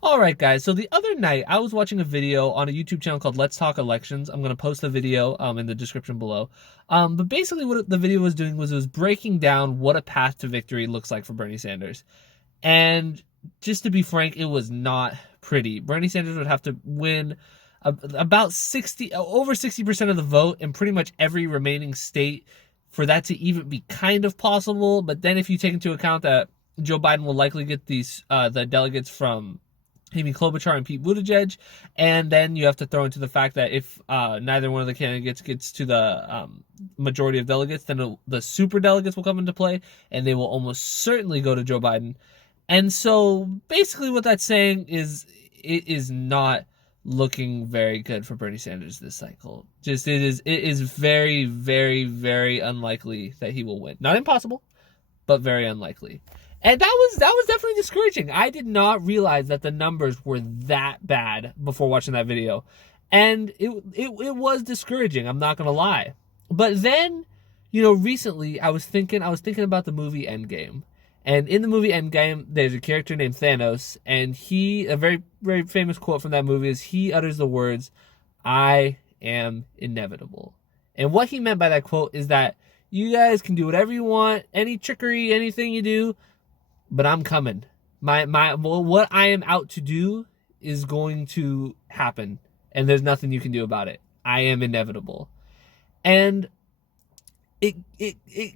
All right, guys. So the other night, I was watching a video on a YouTube channel called Let's Talk Elections. I'm going to post the video in the description below. But basically, what the video was doing was it was breaking down what a path to victory looks like for Bernie Sanders. And just to be frank, it was not pretty. Bernie Sanders would have to win about over 60% of the vote in pretty much every remaining state for that to even be kind of possible. But then, if you take into account that Joe Biden will likely get the delegates from Amy Klobuchar and Pete Buttigieg, and then you have to throw into the fact that if neither one of the candidates gets to the majority of delegates, then the super delegates will come into play, and they will almost certainly go to Joe Biden. And so, basically, what that's saying is it is not looking very good for Bernie Sanders this cycle. It is very, very, very unlikely that he will win. Not impossible, but very unlikely. And that was definitely discouraging. I did not realize that the numbers were that bad before watching that video. And it was discouraging, I'm not gonna lie. But then, recently I was thinking about the movie Endgame. And in the movie Endgame, there's a character named Thanos, and a very, very famous quote from that movie is he utters the words, "I am inevitable." And what he meant by that quote is that you guys can do whatever you want, any trickery, anything you do, but I'm coming. What I am out to do is going to happen, and there's nothing you can do about it. I am inevitable. And it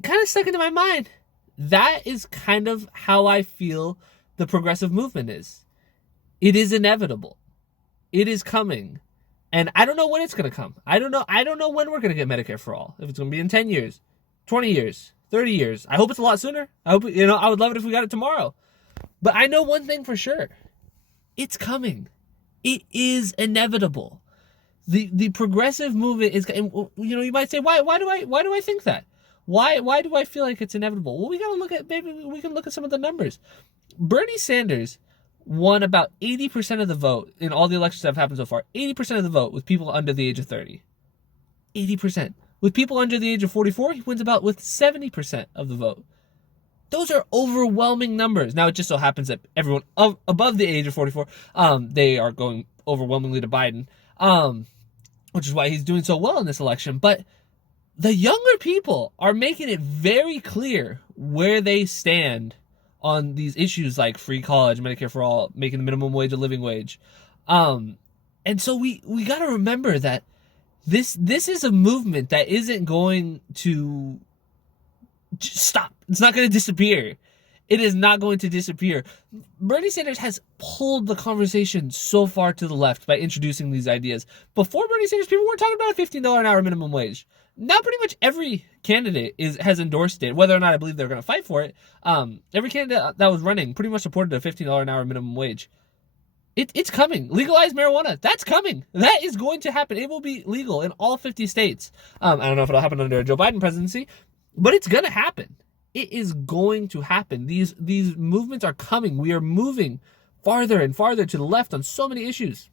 kind of stuck into my mind. That is kind of how I feel the progressive movement is. It is inevitable. It is coming. And I don't know when it's going to come. I don't know when we're going to get Medicare for all. If it's going to be in 10 years, 20 years, 30 years. I hope it's a lot sooner. I would love it if we got it tomorrow. But I know one thing for sure. It's coming. It is inevitable. The progressive movement is, you might say, why do I think that? Why do I feel like it's inevitable? Well, maybe we can look at some of the numbers. Bernie Sanders won about 80% of the vote in all the elections that have happened so far. 80% of the vote with people under the age of 30. 80%. With people under the age of 44, he wins about with 70% of the vote. Those are overwhelming numbers. Now, it just so happens that everyone above the age of 44, they are going overwhelmingly to Biden, which is why he's doing so well in this election. But the younger people are making it very clear where they stand on these issues like free college, Medicare for all, making the minimum wage a living wage. And so we got to remember that this is a movement that isn't going to stop. It's not going to disappear. It is not going to disappear. Bernie Sanders has pulled the conversation so far to the left by introducing these ideas. Before Bernie Sanders, people weren't talking about a $15 an hour minimum wage. Now pretty much every candidate has endorsed it, whether or not I believe they're going to fight for it. Every candidate that was running pretty much supported a $15 an hour minimum wage. It's coming. Legalize marijuana. That's coming. That is going to happen. It will be legal in all 50 states. I don't know if it'll happen under a Joe Biden presidency, but it's going to happen. It is going to happen. These movements are coming. We are moving farther and farther to the left on so many issues.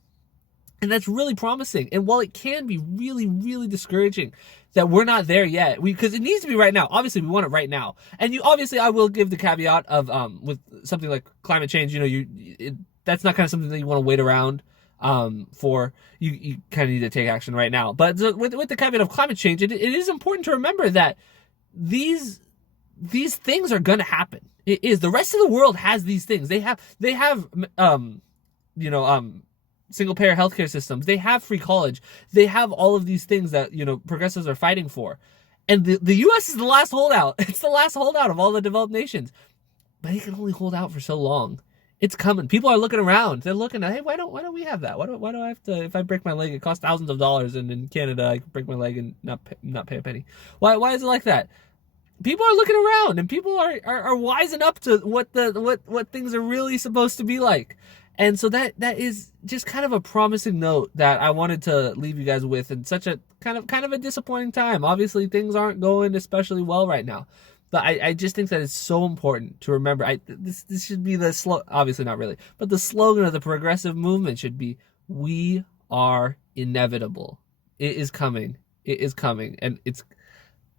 And that's really promising. And while it can be really, really discouraging that we're not there yet, because it needs to be right now. Obviously, we want it right now. And I will give the caveat of with something like climate change. That's not kind of something that you want to wait around for. You kind of need to take action right now. But with the caveat of climate change, it is important to remember that these things are going to happen. It is. The rest of the world has these things. They have single payer healthcare systems. They have free college. They have all of these things that, progressives are fighting for. And the U.S. is the last holdout. It's the last holdout of all the developed nations. But it can only hold out for so long. It's coming. People are looking around. They're looking at, hey, why don't we have that? Why do I have to, if I break my leg, it costs thousands of dollars, and in Canada I can break my leg and not pay a penny. Why is it like that? People are looking around, and people are wising up to what things are really supposed to be like. And so that is just kind of a promising note that I wanted to leave you guys with in such a kind of a disappointing time. Obviously, things aren't going especially well right now. But I just think that it's so important to remember. This should be the obviously not really, but the slogan of the progressive movement should be, "We are inevitable. It is coming. It is coming." And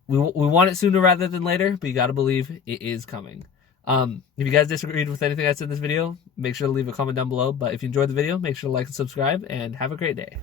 we want it sooner rather than later, but you got to believe it is coming. If you guys disagreed with anything I said in this video, make sure to leave a comment down below. But if you enjoyed the video, make sure to like and subscribe, and have a great day.